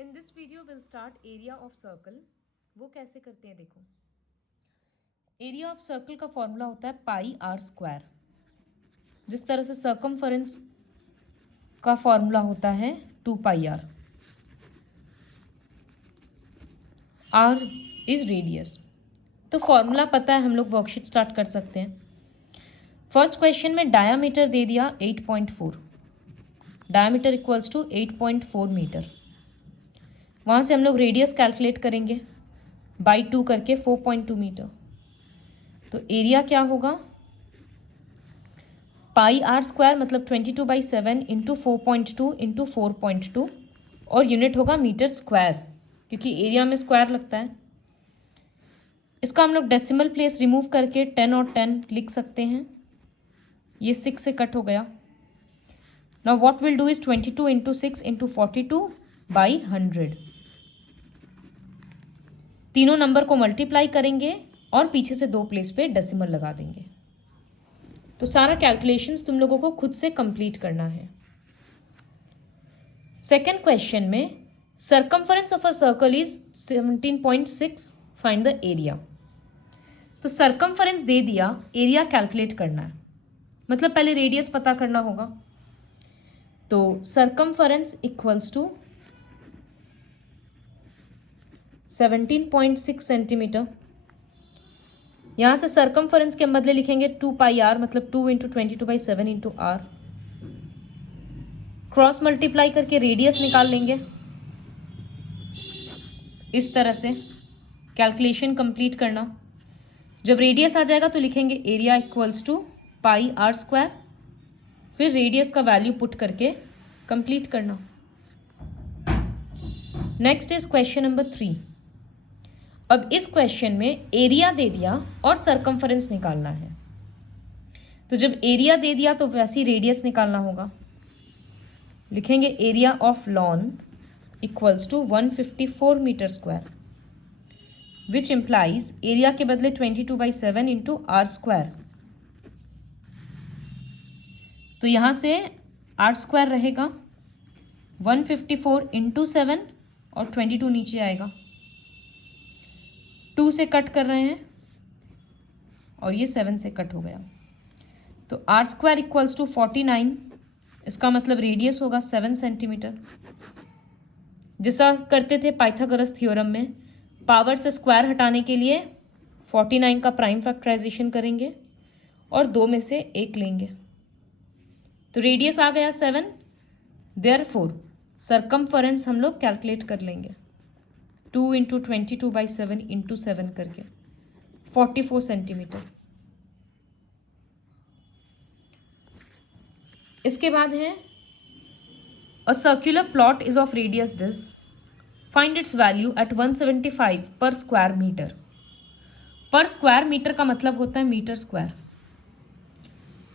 In this video will start area of circle. वो कैसे करते हैं देखो। एरिया ऑफ सर्कल का फॉर्मूला होता है पाई आर स्क्वायर। जिस तरह से सर्कमफरेंस का फॉर्मूला होता है 2 pi r. R is radius. तो फॉर्मूला पता है, हम लोग वर्कशीट स्टार्ट कर सकते हैं। फर्स्ट क्वेश्चन में डायामीटर दे दिया 8.4। Diameter equals to 8.4 metre. वहाँ से हम लोग रेडियस कैलकुलेट करेंगे बाई 2 करके 4.2 मीटर। तो एरिया क्या होगा, पाई आर स्क्वायर मतलब 22/7 इंटू 4.2 इंटू 4.2 और यूनिट होगा मीटर स्क्वायर, क्योंकि एरिया में स्क्वायर लगता है। इसका हम लोग डेसिमल प्लेस रिमूव करके 10 और 10 लिख सकते हैं। ये 6 से कट हो गया। Now what will do is 22 into 6 into 42/100। तीनों नंबर को मल्टीप्लाई करेंगे और पीछे से 2 प्लेस पे डेसिमल लगा देंगे। तो सारा कैलकुलेशंस तुम लोगों को खुद से कंप्लीट करना है। सेकेंड क्वेश्चन में circumference of a circle is 17.6, find the area. तो सर्कमफरेंस दे दिया, एरिया कैलकुलेट करना है, मतलब पहले रेडियस पता करना होगा। तो सर्कमफरेंस इक्वल्स टू 17.6 सेंटीमीटर। यहां से सर्कमफरेंस के बदले लिखेंगे 2 पाई आर, मतलब 2 into 22/7 into r. Cross multiply करके रेडियस निकाल लेंगे। इस तरह से कैलकुलेशन कंप्लीट करना। जब रेडियस आ जाएगा तो लिखेंगे area equals to pi are square, फिर रेडियस का वैल्यू पुट करके कंप्लीट करना। Next is question number 3। अब इस क्वेश्चन में एरिया दे दिया और सर्कमफरेंस निकालना है। तो जब एरिया दे दिया तो वैसी रेडियस निकालना होगा। लिखेंगे area of lawn equals to 154 metre square, which implies area के बदले 22/7 इंटू आर स्क्वायर। तो यहां से आर स्क्वायर रहेगा 154 इंटू 7 और 22 नीचे आएगा। 2 से कट कर रहे हैं और ये 7 से कट हो गया। तो आर स्क्वायर इक्वल्स टू 49। इसका मतलब रेडियस होगा 7 सेंटीमीटर। जैसा करते थे पाइथागोरस थ्योरम में, पावर से स्क्वायर हटाने के लिए 49 का प्राइम फैक्टराइजेशन करेंगे और 2 में से 1 लेंगे। तो रेडियस आ गया 7। देयरफॉर सर्कमफरेंस हम लोग कैलकुलेट कर लेंगे 2 इंटू 22/7 इंटू 7 करके 44 सेंटीमीटर। इसके बाद है a circular plot is of radius this, find its value at 175 per square metre. Per square metre का मतलब होता है मीटर स्क्वायर।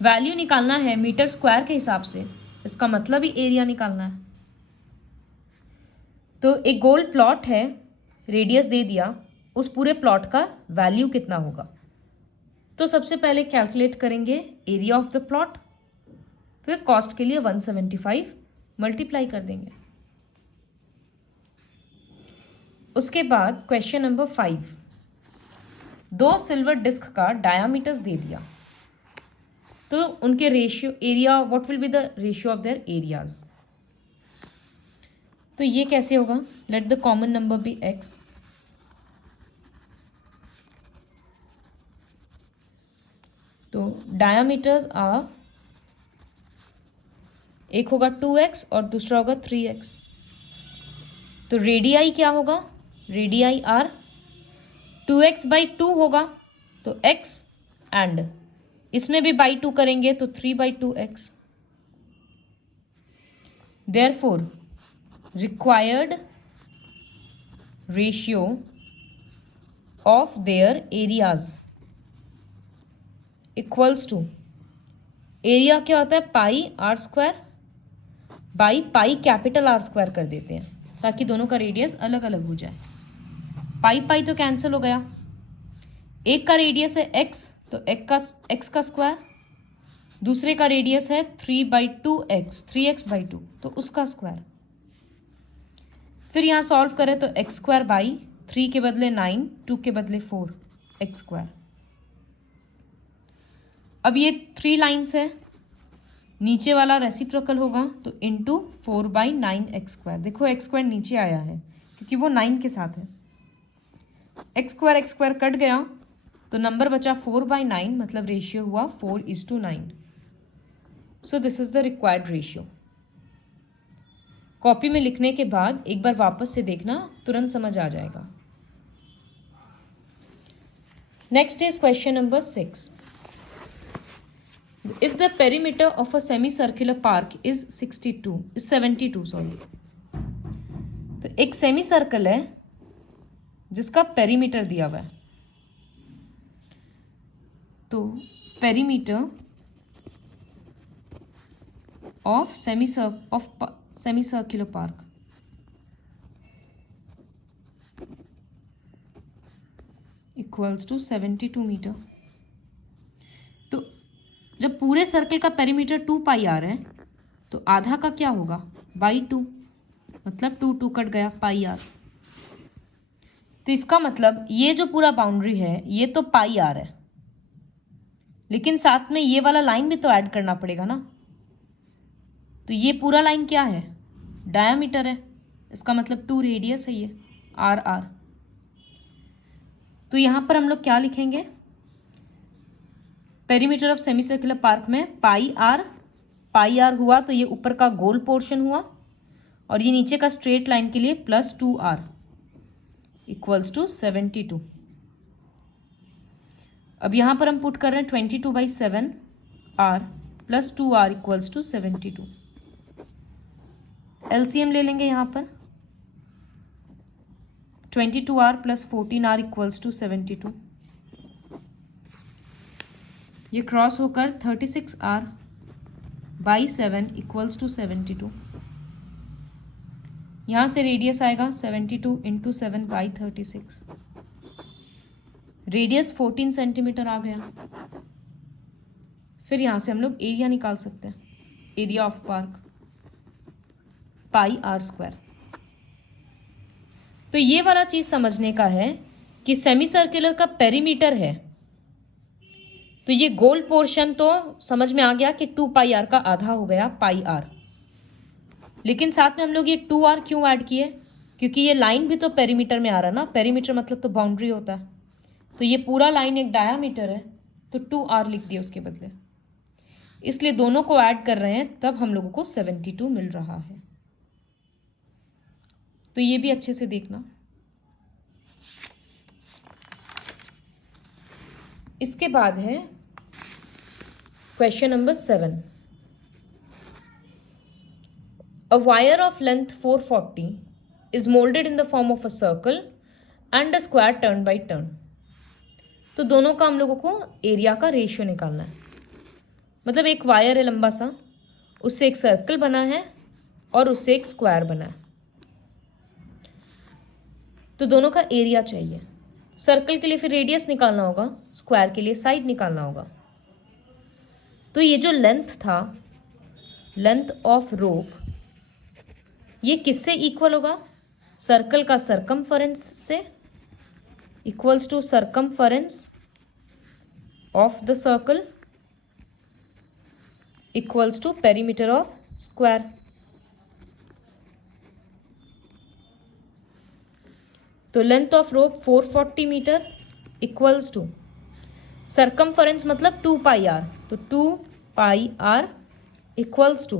वैल्यू निकालना है मीटर स्क्वायर के हिसाब से, इसका मतलब ही एरिया निकालना है। तो एक गोल प्लॉट है, रेडियस दे दिया, उस पूरे प्लॉट का वैल्यू कितना होगा। तो सबसे पहले कैलकुलेट करेंगे एरिया ऑफ द प्लॉट, फिर कॉस्ट के लिए 175 मल्टीप्लाई कर देंगे। उसके बाद क्वेश्चन नंबर 5। 2 सिल्वर डिस्क का डायामीटर्स दे दिया, तो उनके ratio area, what will be the ratio of their areas. तो ये कैसे होगा, let the common number be x। तो डायामीटर्स आर, एक होगा 2x और दूसरा होगा 3x। तो रेडियाई क्या होगा, रेडियाई आर 2x/2 होगा, तो x एंड इसमें भी बाई 2 करेंगे तो 3/2x। Therefore required ratio of their areas equals to, area क्या होता है pi are square by pi capital R square कर देते हैं ताकि दोनों का रेडियस अलग अलग हो जाए। पाई पाई तो कैंसिल हो गया। एक का रेडियस है x, तो x का स्क्वायर, दूसरे का रेडियस है 3/2x, 3x/2, तो उसका स्क्वायर। फिर यहाँ सॉल्व करें तो एक्स स्क्वायर बाई 3 के बदले 9, 2 के बदले 4 एक्स स्क्वायर। अब ये 3 लाइन्स है, नीचे वाला रेसिप्रोकल होगा तो इंटू 4/9 एक्स स्क्वायर। देखो एक्स स्क्वायर नीचे आया है क्योंकि वो 9 के साथ है। एक्स स्क्वायर कट गया तो नंबर बचा 4/9, मतलब रेशियो हुआ 4:9। So this is the required ratio. Copy में लिखने के बाद एक बार वापस से देखना, तुरंत समझ आ जाएगा। Next is question number 6। If the perimeter of a semicircular park is 72, तो एक सेमी सर्कल है जिसका पेरीमीटर दिया हुआ है। तो perimeter of semi circular park equals to 72 metre. तो जब पूरे सर्कल का पेरीमीटर 2 पाई आर है तो आधा का क्या होगा, बाई 2, मतलब 2 कट गया, पाई आर। तो इसका मतलब ये जो पूरा बाउंड्री है ये तो पाई आर है, लेकिन साथ में ये वाला लाइन भी तो ऐड करना पड़ेगा ना। तो ये पूरा लाइन क्या है, डायामीटर है, इसका मतलब 2 रेडियस है ये, आर आर। तो यहां पर हम लोग क्या लिखेंगे, perimeter of semi circular park में पाई आर हुआ तो ये ऊपर का गोल पोर्शन हुआ, और ये नीचे का स्ट्रेट लाइन के लिए +2r इक्वल्स टू 72। अब यहां पर हम पुट कर रहे हैं 22/7 r plus 2r equals to 72। LCM ले लेंगे यहां पर, 22r plus 14r equals to 72। ये क्रॉस होकर 36r/7 इक्वल्स टू 72। यहाँ से रेडियस आएगा 72 × 7/36। रेडियस 14 सेंटीमीटर आ गया। फिर यहाँ से हम लोग एरिया निकाल सकते हैं, एरिया ऑफ पार्क πr²। तो ये वाला चीज समझने का है कि सेमी सर्कुलर का पेरीमीटर है, तो ये गोल पोर्शन तो समझ में आ गया कि 2πr का आधा हो गया πr, लेकिन साथ में हम लोग ये 2r क्यों ऐड किए, क्योंकि ये लाइन भी तो पेरीमीटर में आ रहा ना, पेरीमीटर मतलब तो बाउंड्री होता है। तो ये पूरा लाइन एक डायामीटर है तो 2r लिख दिया उसके बदले, इसलिए दोनों को ऐड कर रहे हैं, तब हम लोगों को 72 मिल रहा है। तो ये भी अच्छे से देखना। इसके बाद है question number 7। A wire of length 440 is molded in the form of a circle and a square turn by turn। तो दोनों का हम लोगों को एरिया का रेशियो निकालना है। मतलब एक वायर है लंबा सा, उससे एक सर्कल बना है और उससे एक स्क्वायर बना है, तो दोनों का एरिया चाहिए। सर्कल के लिए फिर रेडियस निकालना होगा, स्क्वायर के लिए साइड निकालना होगा। तो ये जो लेंथ था, लेंथ ऑफ रोप, ये किससे इक्वल होगा, सर्कल का सरकमफरेंस से, equals to circumference of the circle equals to perimeter of square. तो length of rope 440 metre equals to circumference मतलब 2πr, तो 2πr इक्वल्स टू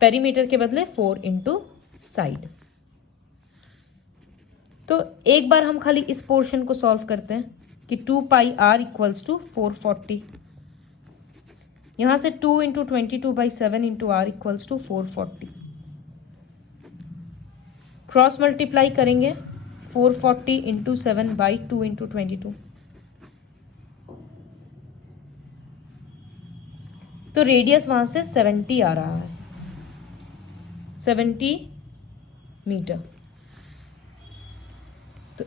पेरीमीटर के बदले 4 × साइड। तो एक बार हम खाली इस पोर्शन को सॉल्व करते हैं कि 2πr इक्वल्स टू 440। यहां से 2 × 22/7 × r equals to 440। Cross multiply करेंगे 440 × 7/2 × 22। तो रेडियस वहां से 70 आ रहा है, 70 मीटर। तो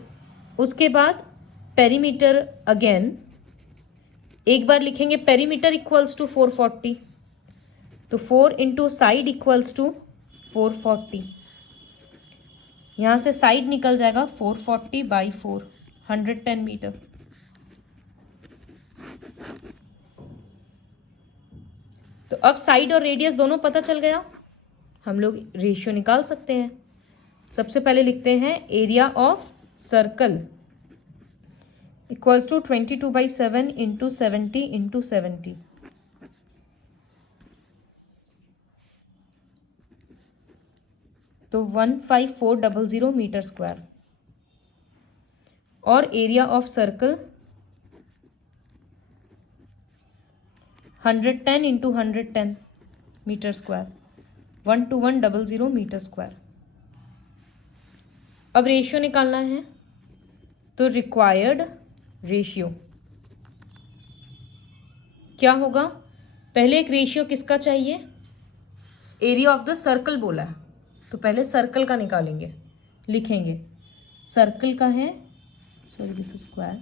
उसके बाद पेरीमीटर अगेन एक बार लिखेंगे, पेरीमीटर इक्वल्स टू 440, तो 4 × साइड इक्वल्स टू 440। यहाँ से साइड निकल जाएगा 440 बाई 4, 110 मीटर। तो अब साइड और रेडियस दोनों पता चल गया, हम लोग रेशियो निकाल सकते हैं। सबसे पहले लिखते हैं area of circle equals to 22/7 into 70 into 70। तो 15400 मीटर स्क्वायर। और area of circle 110 into 110 metre square, 12100 metre square. अब रेशियो निकालना है, तो रिक्वायर्ड रेशियो क्या होगा? पहले एक रेशियो किसका चाहिए? एरिया ऑफ द सर्कल बोला है, तो पहले सर्कल का निकालेंगे, लिखेंगे सर्कल का है, sorry this is square,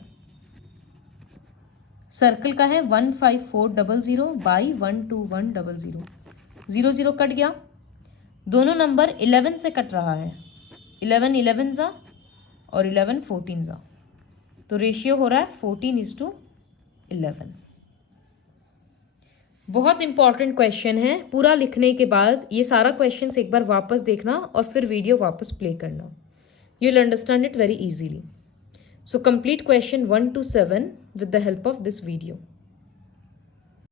circle का है 15400 बाई 12100, 0 कट गया, दोनों नंबर 11 से कट रहा है, 11 11 जा और 11 14 जा, तो रेशियो हो रहा है 14:11। बहुत इंपॉर्टेंट क्वेश्चन है। पूरा लिखने के बाद ये सारा क्वेश्चन एक बार वापस देखना और फिर वीडियो वापस प्ले करना, you will understand it very easily. So complete question 1 to 7 with the help of this video.